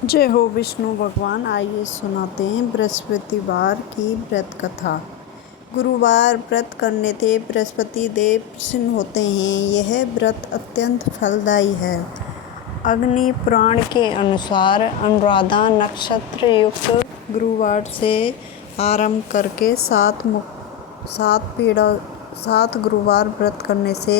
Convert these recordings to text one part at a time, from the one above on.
जय हो विष्णु भगवान। आइए सुनाते हैं बृहस्पतिवार की व्रत कथा। गुरुवार व्रत करने से बृहस्पति देव प्रसन्न होते हैं। यह व्रत अत्यंत फलदायी है। अग्नि पुराण के अनुसार अनुराधा नक्षत्र युक्त गुरुवार से आरंभ करके 7 गुरुवार व्रत करने से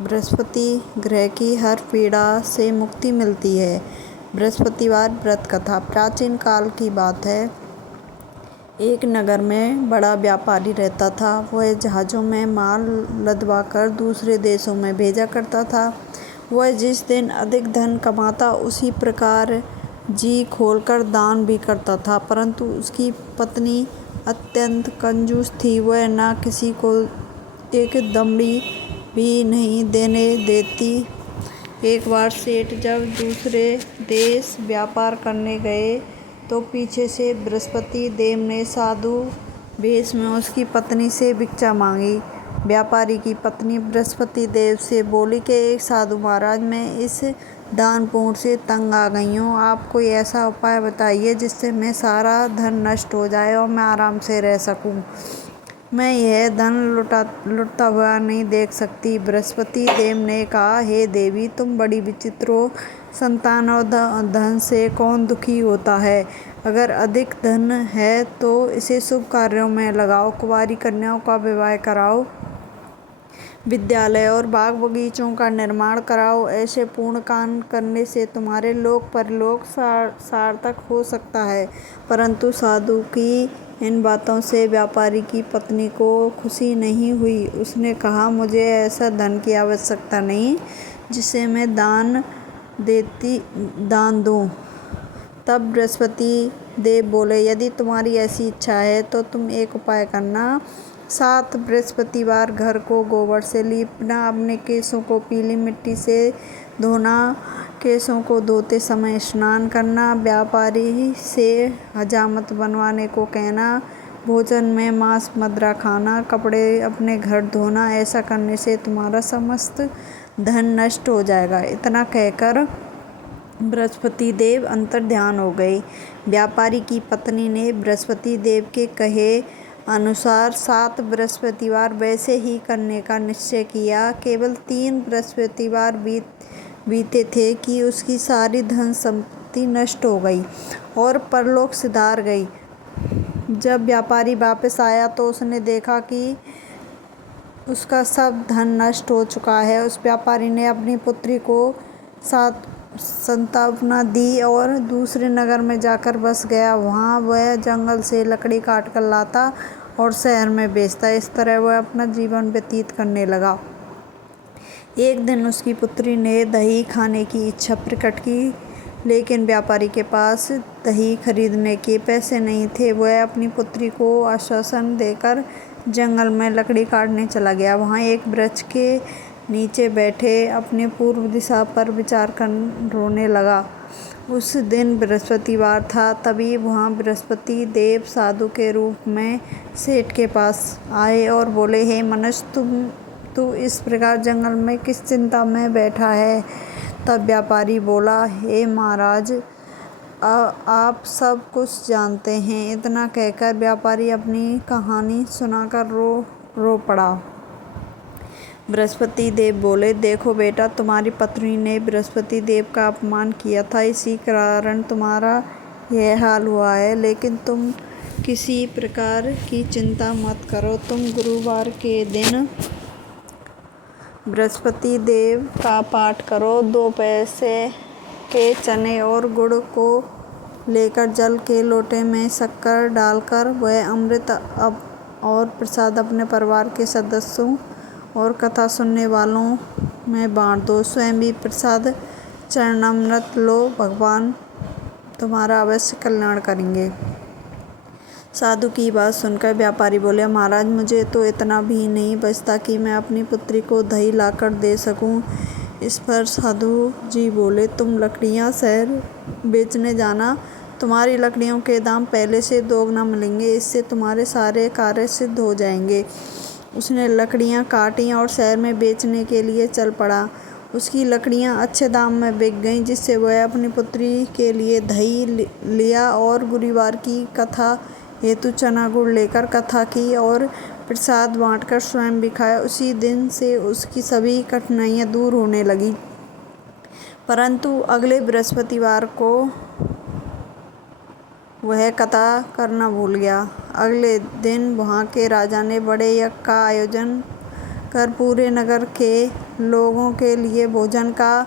बृहस्पति ग्रह की हर पीड़ा से मुक्ति मिलती है। बृहस्पतिवार व्रत कथा प्राचीन काल की बात है। एक नगर में बड़ा व्यापारी रहता था। वह जहाज़ों में माल लदवाकर दूसरे देशों में भेजा करता था। वह जिस दिन अधिक धन कमाता उसी प्रकार जी खोलकर दान भी करता था, परंतु उसकी पत्नी अत्यंत कंजूस थी। वह न किसी को एक दमड़ी भी नहीं देने देती। एक बार सेठ जब दूसरे देश व्यापार करने गए तो पीछे से बृहस्पति देव ने साधु वेश में उसकी पत्नी से भिक्षा मांगी। व्यापारी की पत्नी बृहस्पति देव से बोली कि एक साधु महाराज, मैं इस दान पुण्य से तंग आ गई हूँ। आप कोई ऐसा उपाय बताइए जिससे मैं सारा धन नष्ट हो जाए और मैं आराम से रह सकूँ। मैं यह धन लुटता हुआ नहीं देख सकती। बृहस्पति देव ने कहा, हे देवी, तुम बड़ी विचित्र हो। संतान और धन से कौन दुखी होता है? अगर अधिक धन है तो इसे शुभ कार्यों में लगाओ। कुंवारी कन्याओं का विवाह कराओ। विद्यालय और बाग बगीचों का निर्माण कराओ। ऐसे पूर्ण काम करने से तुम्हारे लोक परलोक सार्थक हो सकता है। परंतु साधु की इन बातों से व्यापारी की पत्नी को खुशी नहीं हुई। उसने कहा, मुझे ऐसा धन की आवश्यकता नहीं जिसे मैं दान दूं। तब बृहस्पति देव बोले, यदि तुम्हारी ऐसी इच्छा है तो तुम एक उपाय करना। 7 बृहस्पतिवार घर को गोबर से लीपना, अपने केशों को पीली मिट्टी से धोना, केशों को धोते समय स्नान करना, व्यापारी से हजामत बनवाने को कहना, भोजन में मांस मदिरा खाना, कपड़े अपने घर धोना। ऐसा करने से तुम्हारा समस्त धन नष्ट हो जाएगा। इतना कहकर बृहस्पति देव अंतर्ध्यान हो गए। व्यापारी की पत्नी ने बृहस्पति देव के कहे अनुसार 7 बृहस्पतिवार वैसे ही करने का निश्चय किया। केवल 3 बृहस्पतिवार बीते थे कि उसकी सारी धन संपत्ति नष्ट हो गई और परलोक सिधार गई। जब व्यापारी वापस आया तो उसने देखा कि उसका सब धन नष्ट हो चुका है। उस व्यापारी ने अपनी पुत्री को सांत्वना दी और दूसरे नगर में जाकर बस गया। वहाँ वह जंगल से लकड़ी काट कर लाता और शहर में बेचता। इस तरह वह अपना जीवन व्यतीत करने लगा। एक दिन उसकी पुत्री ने दही खाने की इच्छा प्रकट की, लेकिन व्यापारी के पास दही खरीदने के पैसे नहीं थे। वह अपनी पुत्री को आश्वासन देकर जंगल में लकड़ी काटने चला गया। वहाँ एक वृक्ष के नीचे बैठे अपने पूर्व दिशा पर विचार कर रोने लगा। उस दिन बृहस्पतिवार था। तभी वहाँ बृहस्पति देव साधु के रूप में सेठ के पास आए और बोले, हे मनुष्य, तू इस प्रकार जंगल में किस चिंता में बैठा है? तब व्यापारी बोला, हे महाराज, आप सब कुछ जानते हैं। इतना कहकर व्यापारी अपनी कहानी सुनाकर रो पड़ा। बृहस्पति देव बोले, देखो बेटा, तुम्हारी पत्नी ने बृहस्पति देव का अपमान किया था, इसी कारण तुम्हारा यह हाल हुआ है। लेकिन तुम किसी प्रकार की चिंता मत करो। तुम गुरुवार के दिन बृहस्पति देव का पाठ करो। 2 पैसे के चने और गुड़ को लेकर जल के लोटे में शक्कर डालकर वह अमृत और प्रसाद अपने परिवार के सदस्यों और कथा सुनने वालों में बांट दो। स्वयं भी प्रसाद चरणामृत लो। भगवान तुम्हारा अवश्य कल्याण करेंगे। साधु की बात सुनकर व्यापारी बोले, महाराज, मुझे तो इतना भी नहीं बचता कि मैं अपनी पुत्री को दही लाकर दे सकूं। इस पर साधु जी बोले, तुम लकड़ियां शहर बेचने जाना। तुम्हारी लकड़ियों के दाम पहले से 2 गुना मिलेंगे। इससे तुम्हारे सारे कार्य सिद्ध हो जाएंगे। उसने लकड़ियां काटी और शहर में बेचने के लिए चल पड़ा। उसकी लकड़ियाँ अच्छे दाम में बिक गईं, जिससे वह अपनी पुत्री के लिए दही लिया और गुरुवार की कथा हेतु चना गुड़ लेकर कथा की और प्रसाद बांटकर स्वयं भी खाया। उसी दिन से उसकी सभी कठिनाइयाँ दूर होने लगीं। परंतु अगले बृहस्पतिवार को वह कथा करना भूल गया। अगले दिन वहाँ के राजा ने बड़े यज्ञ का आयोजन कर पूरे नगर के लोगों के लिए भोजन का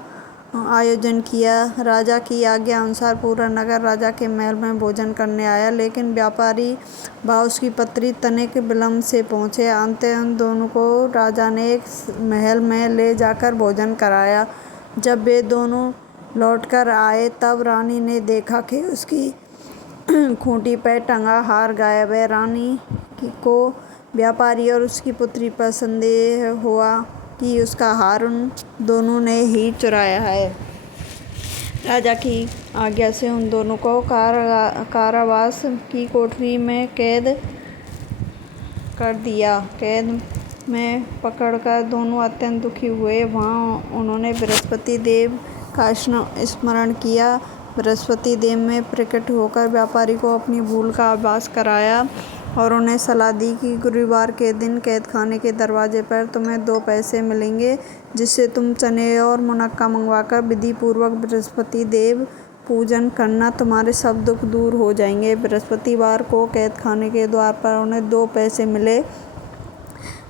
आयोजन किया। राजा की आज्ञा अनुसार पूरा नगर राजा के महल में भोजन करने आया, लेकिन व्यापारी व उसकी पत्नी तनिक विलम्ब से पहुँचे। अंततः उन दोनों को राजा ने एक महल में ले जाकर भोजन कराया। जब वे दोनों लौटकर आए तब रानी ने देखा कि उसकी खूंटी पर टंगा हार गायब है। रानी को व्यापारी और उसकी पुत्री पर संदेह हुआ कि उसका हार उन दोनों ने ही चुराया है। राजा की आज्ञा से उन दोनों को कारावास की कोठरी में कैद कर दिया। कैद में पकड़कर दोनों अत्यंत दुखी हुए। वहाँ उन्होंने बृहस्पति देव का स्मरण किया। बृहस्पति देव में प्रकट होकर व्यापारी को अपनी भूल का आभास कराया और उन्हें सलाह दी कि गुरुवार के दिन कैदखाने के दरवाजे पर तुम्हें 2 पैसे मिलेंगे, जिससे तुम चने और मुनक्का मंगवाकर विधि पूर्वक बृहस्पति देव पूजन करना। तुम्हारे सब दुख दूर हो जाएंगे। बृहस्पतिवार को कैदखाने के द्वार पर उन्हें 2 पैसे मिले।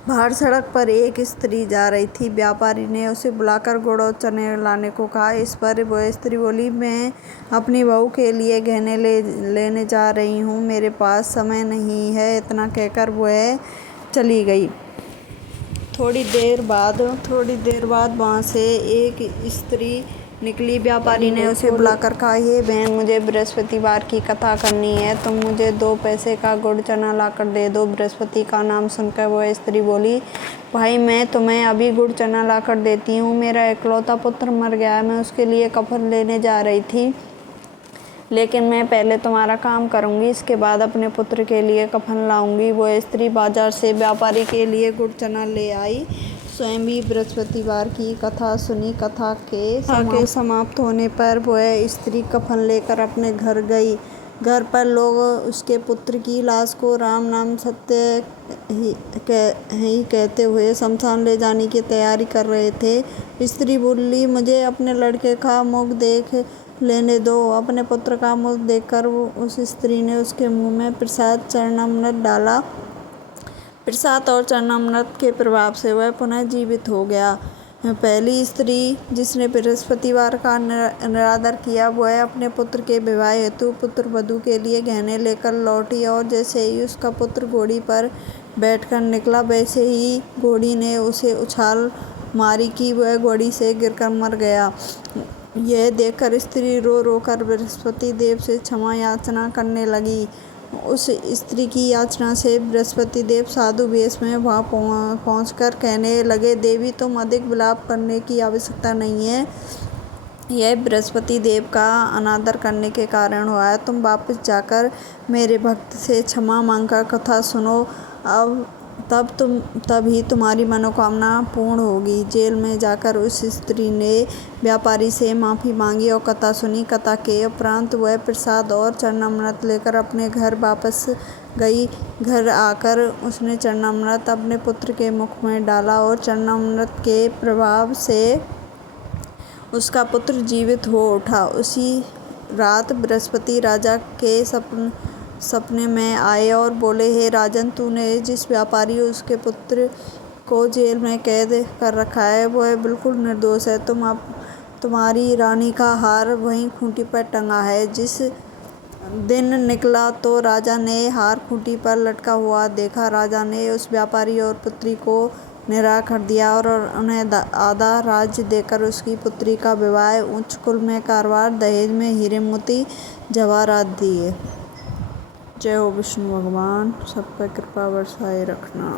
बाहर सड़क पर एक स्त्री जा रही थी। व्यापारी ने उसे बुलाकर गुड़ और चने लाने को कहा। इस पर वह स्त्री बोली, मैं अपनी बहू के लिए गहने लेने जा रही हूँ, मेरे पास समय नहीं है। इतना कहकर वह चली गई। थोड़ी देर बाद वहाँ से एक स्त्री निकली। व्यापारी ने उसे बुलाकर कहा, हे बहन, मुझे बृहस्पतिवार की कथा करनी है, तुम मुझे 2 पैसे का गुड़ चना लाकर दे दो। बृहस्पति का नाम सुनकर वह स्त्री बोली, भाई, मैं तुम्हें अभी गुड़ चना लाकर देती हूँ। मेरा इकलौता पुत्र मर गया है, मैं उसके लिए कफन लेने जा रही थी, लेकिन मैं पहले तुम्हारा काम करूँगी, इसके बाद अपने पुत्र के लिए कफन लाऊंगी। वह स्त्री बाजार से व्यापारी के लिए गुड़ चना ले आई। स्वयं भी बृहस्पतिवार की कथा सुनी। कथा के समाप्त होने पर वह स्त्री कफन लेकर अपने घर गई। घर पर लोग उसके पुत्र की लाश को राम नाम सत्य ही कहते हुए शमशान ले जाने की तैयारी कर रहे थे। स्त्री बोली, मुझे अपने लड़के का मुख देख लेने दो। अपने पुत्र का मुख देखकर उस स्त्री ने उसके मुंह में प्रसाद चरणामृत डाला। प्रसाद और चरणामृत के प्रभाव से वह पुनः जीवित हो गया। पहली स्त्री जिसने बृहस्पतिवार का निरादर किया, वह अपने पुत्र के विवाह हेतु पुत्र वधू के लिए गहने लेकर लौटी और जैसे ही उसका पुत्र घोड़ी पर बैठकर निकला, वैसे ही घोड़ी ने उसे उछाल मारी कि वह घोड़ी से गिरकर मर गया। यह देखकर स्त्री रो रो कर बृहस्पति देव से क्षमा याचना करने लगी। उस स्त्री की याचना से बृहस्पति देव साधु वेश में वहाँ पहुँचकर कहने लगे, देवी, तुम अधिक विलाप करने की आवश्यकता नहीं है। यह बृहस्पति देव का अनादर करने के कारण हुआ है। तुम वापस जाकर मेरे भक्त से क्षमा मांगकर कथा सुनो। तब ही तुम्हारी मनोकामना पूर्ण होगी। जेल में जाकर उस स्त्री ने व्यापारी से माफ़ी मांगी और कथा सुनी। कथा के उपरांत वह प्रसाद और चरणामृत लेकर अपने घर वापस गई। घर आकर उसने चरणामृत अपने पुत्र के मुख में डाला और चरणामृत के प्रभाव से उसका पुत्र जीवित हो उठा। उसी रात बृहस्पति राजा के सपने में आए और बोले, हे राजन, तूने जिस व्यापारी उसके पुत्र को जेल में कैद कर रखा है, वह बिल्कुल निर्दोष है। तुम्हारी रानी का हार वहीं खूंटी पर टंगा है। जिस दिन निकला तो राजा ने हार खूंटी पर लटका हुआ देखा। राजा ने उस व्यापारी और पुत्री को निराह कर दिया और उन्हें आधा राज्य देकर उसकी पुत्री का विवाह उच्च कुल में करवा दहेज में हीरे मोती जवाहरात दिए। जय हो विष्णु भगवान, सब पर कृपा बरसाए रखना।